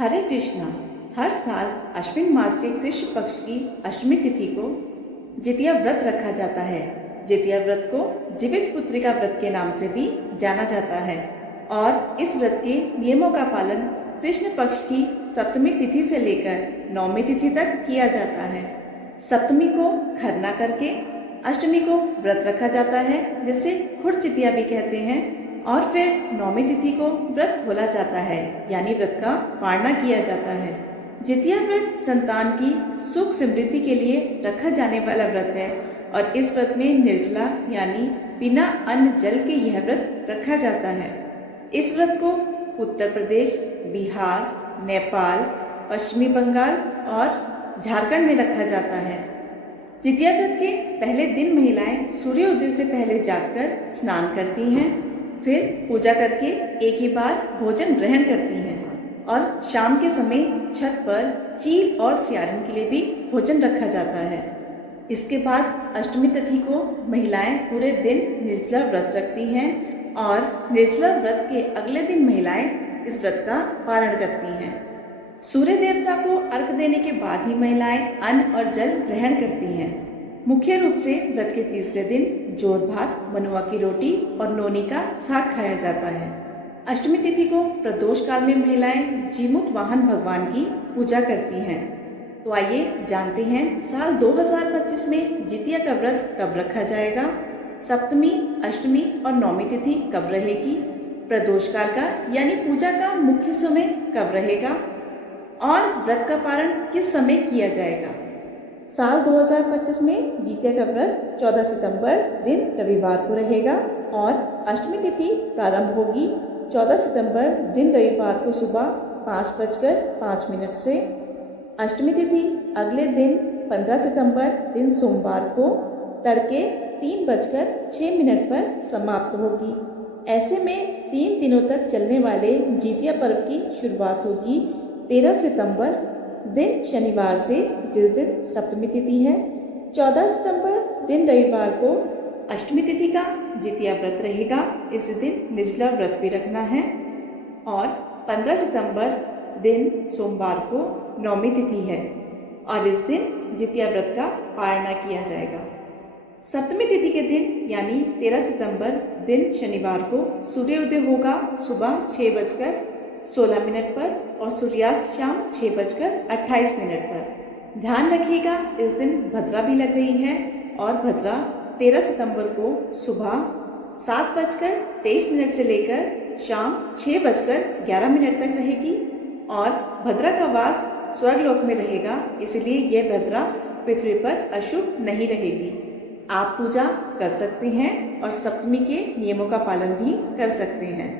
हरे कृष्णा। हर साल अश्विन मास के कृष्ण पक्ष की अष्टमी तिथि को जितिया व्रत रखा जाता है। जितिया व्रत को जीवित पुत्रिका व्रत के नाम से भी जाना जाता है और इस व्रत के नियमों का पालन कृष्ण पक्ष की सप्तमी तिथि से लेकर नौमी तिथि तक किया जाता है। सप्तमी को खरना करके अष्टमी को व्रत रखा जाता है, जिसे खुर चितिया भी कहते हैं, और फिर नौमी तिथि को व्रत खोला जाता है, यानी व्रत का पारणा किया जाता है। जितिया व्रत संतान की सुख समृद्धि के लिए रखा जाने वाला व्रत है और इस व्रत में निर्जला यानी बिना अन्न जल के यह व्रत रखा जाता है। इस व्रत को उत्तर प्रदेश, बिहार, नेपाल, पश्चिमी बंगाल और झारखंड में रखा जाता है। जितिया व्रत के पहले दिन महिलाएं सूर्योदय से पहले जागकर स्नान करती हैं, फिर पूजा करके एक ही बार भोजन ग्रहण करती हैं और शाम के समय छत पर चील और सियारन के लिए भी भोजन रखा जाता है। इसके बाद अष्टमी तिथि को महिलाएं पूरे दिन निर्जला व्रत रखती हैं और निर्जला व्रत के अगले दिन महिलाएं इस व्रत का पारण करती हैं। सूर्य देवता को अर्घ देने के बाद ही महिलाएं अन्न और जल ग्रहण करती हैं। मुख्य रूप से व्रत के तीसरे दिन जोर भात, मनुआ की रोटी और नोनी का साग खाया जाता है। अष्टमी तिथि को प्रदोष काल में महिलाएं जीमूत वाहन भगवान की पूजा करती हैं। तो आइए जानते हैं साल 2025 में जितिया का व्रत कब रखा जाएगा, सप्तमी, अष्टमी और नौमी तिथि कब रहेगी, प्रदोष काल का यानी पूजा का मुख्य समय कब रहेगा और व्रत का पारण किस समय किया जाएगा। साल 2025 में जितिया का व्रत 14 सितंबर दिन रविवार को रहेगा और अष्टमी तिथि प्रारंभ होगी 14 सितंबर दिन रविवार को सुबह 5:05 से। अष्टमी तिथि अगले दिन 15 सितंबर दिन सोमवार को तड़के 3:06 पर समाप्त होगी। ऐसे में 3 दिनों तक चलने वाले जितिया पर्व की शुरुआत होगी 13 सितंबर दिन शनिवार से, जिस दिन सप्तमी तिथि है। 14 सितंबर दिन रविवार को अष्टमी तिथि का जितिया व्रत रहेगा। इस दिन निर्जला व्रत भी रखना है और 15 सितंबर दिन सोमवार को नौमी तिथि है और इस दिन जितिया व्रत का पारणा किया जाएगा। सप्तमी तिथि के दिन यानी 13 सितंबर दिन शनिवार को सूर्योदय होगा सुबह 6:16 पर और सूर्यास्त शाम 6:28 पर। ध्यान रखिएगा, इस दिन भद्रा भी लग रही है और भद्रा 13 सितंबर को सुबह 7:23 से लेकर शाम 6:11 तक रहेगी और भद्रा का वास स्वर्गलोक में रहेगा, इसलिए यह भद्रा पृथ्वी पर अशुभ नहीं रहेगी। आप पूजा कर सकते हैं और सप्तमी के नियमों का पालन भी कर सकते हैं।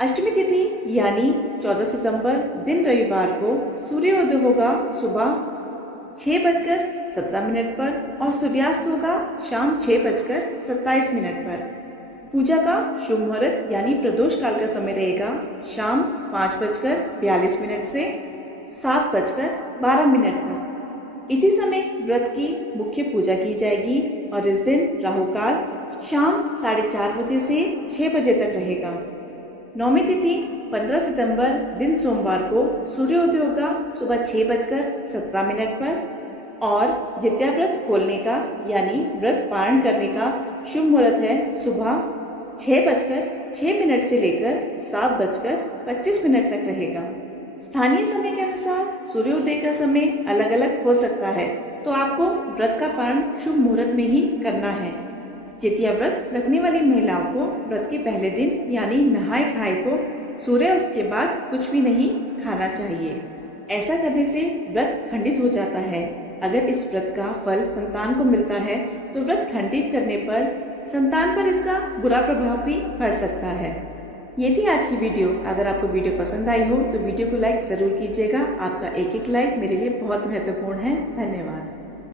अष्टमी तिथि यानी 14 सितंबर दिन रविवार को सूर्योदय होगा सुबह 6:17 पर और सूर्यास्त होगा शाम 6:27 पर। पूजा का शुभ मुहूर्त यानी प्रदोष काल का समय रहेगा शाम 5:42 से 7:12 तक। इसी समय व्रत की मुख्य पूजा की जाएगी और इस दिन राहु काल शाम 4:30 बजे से 6 बजे तक रहेगा। नौमी तिथि 15 सितंबर दिन सोमवार को सूर्योदय होगा सुबह 6:17 पर और जितिया व्रत खोलने का यानी व्रत पारण करने का शुभ मुहूर्त है सुबह 6:06 से लेकर 7:25 तक रहेगा। स्थानीय समय के अनुसार सूर्योदय का समय अलग अलग हो सकता है, तो आपको व्रत का पारण शुभ मुहूर्त में ही करना है। जितिया व्रत रखने वाली महिलाओं को व्रत के पहले दिन यानी नहाए खाए को सूर्यास्त के बाद कुछ भी नहीं खाना चाहिए। ऐसा करने से व्रत खंडित हो जाता है। अगर इस व्रत का फल संतान को मिलता है तो व्रत खंडित करने पर संतान पर इसका बुरा प्रभाव भी पड़ सकता है। ये थी आज की वीडियो। अगर आपको वीडियो पसंद आई हो तो वीडियो को लाइक जरूर कीजिएगा। आपका एक एक लाइक मेरे लिए बहुत महत्वपूर्ण है। धन्यवाद।